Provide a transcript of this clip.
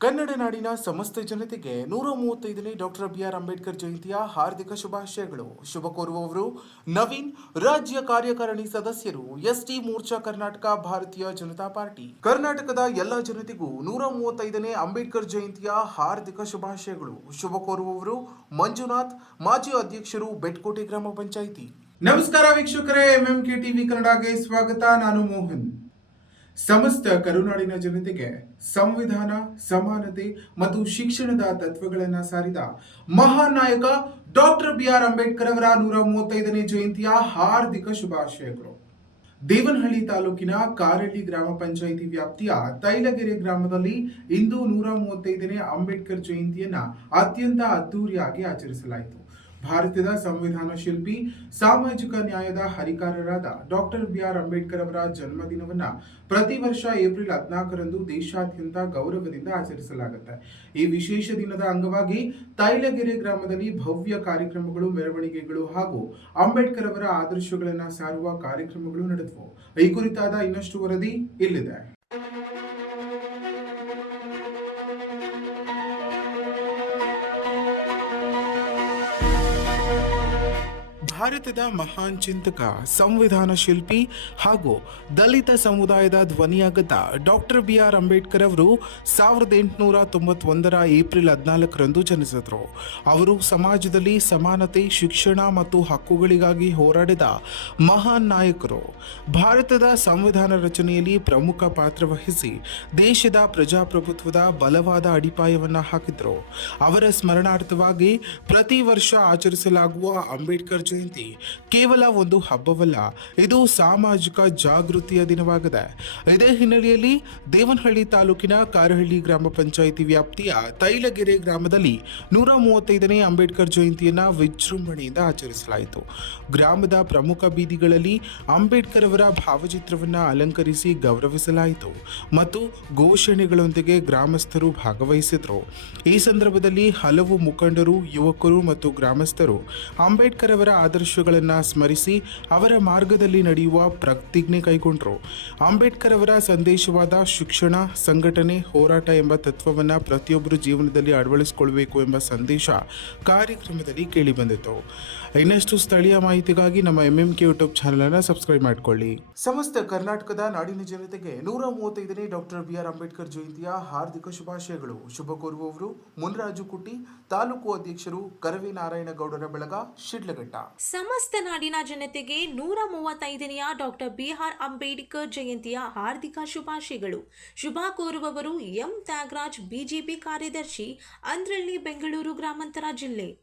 ಕನ್ನಡ ನಾಡಿನ ಸಮಸ್ತ ಜನತೆಗೆ 135ನೇ ಡಾಕ್ಟರ್ ಬಿಆರ್ ಅಂಬೇಡ್ಕರ್ ಜಯಂತಿಯ ಹಾರ್ದಿಕ ಶುಭಾಶಯಗಳು. ಶುಭ ಕೋರುವವರು ನವೀನ್, ರಾಜ್ಯ ಕಾರ್ಯಕಾರಿಣಿ ಸದಸ್ಯರು, ಎಸ್ಟಿ ಮೋರ್ಚಾ ಕರ್ನಾಟಕ, ಭಾರತೀಯ ಜನತಾ ಪಾರ್ಟಿ. ಕರ್ನಾಟಕದ ಎಲ್ಲ ಜನತೆಗೂ 135ನೇ ಅಂಬೇಡ್ಕರ್ ಜಯಂತಿಯ ಹಾರ್ದಿಕ ಶುಭಾಶಯಗಳು. ಶುಭ ಕೋರುವವರು ಮಂಜುನಾಥ್, ಮಾಜಿ ಅಧ್ಯಕ್ಷರು, ಬೆಟ್ಕೋಟೆ ಗ್ರಾಮ ಪಂಚಾಯಿತಿ. ನಮಸ್ಕಾರ ವೀಕ್ಷಕರೇ, ಎಂಎಂಕೆ ಟಿವಿ ಕನ್ನಡಗೆ ಸ್ವಾಗತ. ನಾನು ಮೋಹನ್. ಸಮಸ್ತ ಕರುನಾಡಿನ ಜನತೆಗೆ ಸಂವಿಧಾನ, ಸಮಾನತೆ ಮತ್ತು ಶಿಕ್ಷಣದ ತತ್ವಗಳನ್ನು ಸಾರಿದ ಮಹಾನ್ ನಾಯಕ ಡಾಕ್ಟರ್ ಬಿಆರ್ ಅಂಬೇಡ್ಕರ್ ಅವರ 135ನೇ ಜಯಂತಿಯ ಹಾರ್ದಿಕ ಶುಭಾಶಯಗಳು. ದೇವನಹಳ್ಳಿ ತಾಲೂಕಿನ ಕಾರಳ್ಳಿ ಗ್ರಾಮ ಪಂಚಾಯಿತಿ ವ್ಯಾಪ್ತಿಯ ತೈಲಗೆರೆ ಗ್ರಾಮದಲ್ಲಿ ಇಂದು 135ನೇ ಅಂಬೇಡ್ಕರ್ ಜಯಂತಿಯನ್ನ ಅತ್ಯಂತ ಅದ್ದೂರಿಯಾಗಿ ಆಚರಿಸಲಾಯಿತು. ಭಾರತದ ಸಂವಿಧಾನ ಶಿಲ್ಪಿ, ಸಾಮಾಜಿಕ ನ್ಯಾಯದ ಹರಿಕಾರರಾದ ಡಾಕ್ಟರ್ ಬಿಆರ್ ಅಂಬೇಡ್ಕರ್ ಅವರ ಜನ್ಮದಿನವನ್ನ ಪ್ರತಿ ವರ್ಷ ಏಪ್ರಿಲ್ 14ರಂದು ದೇಶಾದ್ಯಂತ ಗೌರವದಿಂದ ಆಚರಿಸಲಾಗುತ್ತೆ. ಈ ವಿಶೇಷ ದಿನದ ಅಂಗವಾಗಿ ತೈಲಗೆರೆ ಗ್ರಾಮದಲ್ಲಿ ಭವ್ಯ ಕಾರ್ಯಕ್ರಮಗಳು, ಮೆರವಣಿಗೆಗಳು ಹಾಗೂ ಅಂಬೇಡ್ಕರ್ ಅವರ ಆದರ್ಶಗಳನ್ನು ಸಾರುವ ಕಾರ್ಯಕ್ರಮಗಳು ನಡೆದವು. ಈ ಕುರಿತಾದ ಇನ್ನಷ್ಟು ವರದಿ ಇಲ್ಲಿದೆ. ಭಾರತದ ಮಹಾನ್ ಚಿಂತಕ, ಸಂವಿಧಾನ ಶಿಲ್ಪಿ ಹಾಗೂ ದಲಿತ ಸಮುದಾಯದ ಧ್ವನಿಯಾಗದ ಡಾಕ್ಟರ್ ಬಿಆರ್ ಅಂಬೇಡ್ಕರ್ ಅವರು 1891ರ ಏಪ್ರಿಲ್ 14ರಂದು ಜನಿಸಿದರು. ಅವರು ಸಮಾಜದಲ್ಲಿ ಸಮಾನತೆ, ಶಿಕ್ಷಣ ಮತ್ತು ಹಕ್ಕುಗಳಿಗಾಗಿ ಹೋರಾಡಿದ ಮಹಾನ್ ನಾಯಕರು. ಭಾರತದ ಸಂವಿಧಾನ ರಚನೆಯಲ್ಲಿ ಪ್ರಮುಖ ಪಾತ್ರ ವಹಿಸಿ ದೇಶದ ಪ್ರಜಾಪ್ರಭುತ್ವದ ಬಲವಾದ ಅಡಿಪಾಯವನ್ನು ಹಾಕಿದರು. ಅವರ ಸ್ಮರಣಾರ್ಥವಾಗಿ ಪ್ರತಿ ವರ್ಷ ಆಚರಿಸಲಾಗುವ ಅಂಬೇಡ್ಕರ್ ಜಯಂತಿ ಕೇವಲ ಒಂದು ಹಬ್ಬವಲ್ಲ, ಇದು ಸಾಮಾಜಿಕ ಜಾಗೃತಿಯ ದಿನವಾಗಿದೆ. ಇದೇ ಹಿನ್ನೆಲೆಯಲ್ಲಿ ದೇವನಹಳ್ಳಿ ತಾಲೂಕಿನ ಕಾರಹಳ್ಳಿ ಗ್ರಾಮ ಪಂಚಾಯಿತಿ ವ್ಯಾಪ್ತಿಯ ತೈಲಗೆರೆ ಗ್ರಾಮದಲ್ಲಿ 135ನೇ ಅಂಬೇಡ್ಕರ್ ಜಯಂತಿಯನ್ನ ವಿಜೃಂಭಣೆಯಿಂದ ಆಚರಿಸಲಾಯಿತು. ಗ್ರಾಮದ ಪ್ರಮುಖ ಬೀದಿಗಳಲ್ಲಿ ಅಂಬೇಡ್ಕರ್ ಅವರ ಭಾವಚಿತ್ರವನ್ನು ಅಲಂಕರಿಸಿ ಗೌರವಿಸಲಾಯಿತು ಮತ್ತು ಘೋಷಣೆಗಳೊಂದಿಗೆ ಗ್ರಾಮಸ್ಥರು ಭಾಗವಹಿಸಿದರು. ಈ ಸಂದರ್ಭದಲ್ಲಿ ಹಲವು ಮುಖಂಡರು, ಯುವಕರು ಮತ್ತು ಗ್ರಾಮಸ್ಥರು ಅಂಬೇಡ್ಕರ್ ಅವರ ಆದರ್ಶಗಳನ್ನು ಸ್ಮರಿಸಿ ಅವರ ಮಾರ್ಗದಲ್ಲಿ ನಡೆಯುವ ಪ್ರತಿಜ್ಞೆ ಕೈಗೊಂಡರು. ಅಂಬೇಡ್ಕರ್ ಅವರ ಸಂದೇಶವಾದ ಶಿಕ್ಷಣ, ಸಂಘಟನೆ, ಹೋರಾಟ ಎಂಬ ತತ್ವವನ್ನು ಪ್ರತಿಯೊಬ್ಬರು ಜೀವನದಲ್ಲಿ ಅಳವಡಿಸಿಕೊಳ್ಳಬೇಕು ಎಂಬ ಸಂದೇಶ ಕಾರ್ಯಕ್ರಮದಲ್ಲಿ ಕೇಳಿಬಂದಿತು. ಇನ್ನಷ್ಟು ಸ್ಥಳೀಯ ಮಾಹಿತಿಗಾಗಿ ನಮ್ಮ ಎಂಎಂಕೆ ಯೂಟ್ಯೂಬ್ ಚಾನೆಲ್ ಅನ್ನು ಸಬ್ಸ್ಕ್ರೈಬ್ ಮಾಡಿಕೊಳ್ಳಿ. ಸಮಸ್ತ ಕರ್ನಾಟಕದ ನಾಡಿನ ಜನತೆಗೆ 135ನೇ ಡಾಕ್ಟರ್ ಬಿಆರ್ ಅಂಬೇಡ್ಕರ್ ಜಯಂತಿಯ ಹಾರ್ದಿಕ ಶುಭಾಶಯಗಳು. ಶುಭ ಕೋರುವವರು ಮುನ್ರಾಜು ಕುಟ್ಟಿ, ತಾಲೂಕು ಅಧ್ಯಕ್ಷರು, ಕರವೇ ನಾರಾಯಣಗೌಡರ ಬಳಗ, ಶಿಡ್ಲಘಟ್ಟ. ಸಮಸ್ತ ನಾಡಿನ ಜನತೆಗೆ 135ನೇ ಡಾಕ್ಟರ್ ಬಿಆರ್ ಅಂಬೇಡ್ಕರ್ ಜಯಂತಿಯ ಹಾರ್ದಿಕ ಶುಭಾಶಯಗಳು. ಶುಭ ಕೋರುವವರು ಎಂ ತ್ಯಾಗರಾಜ್, ಬಿಜೆಪಿ ಕಾರ್ಯದರ್ಶಿ, ಅಂದ್ರಳ್ಳಿ, ಬೆಂಗಳೂರು ಗ್ರಾಮಾಂತರ ಜಿಲ್ಲೆ.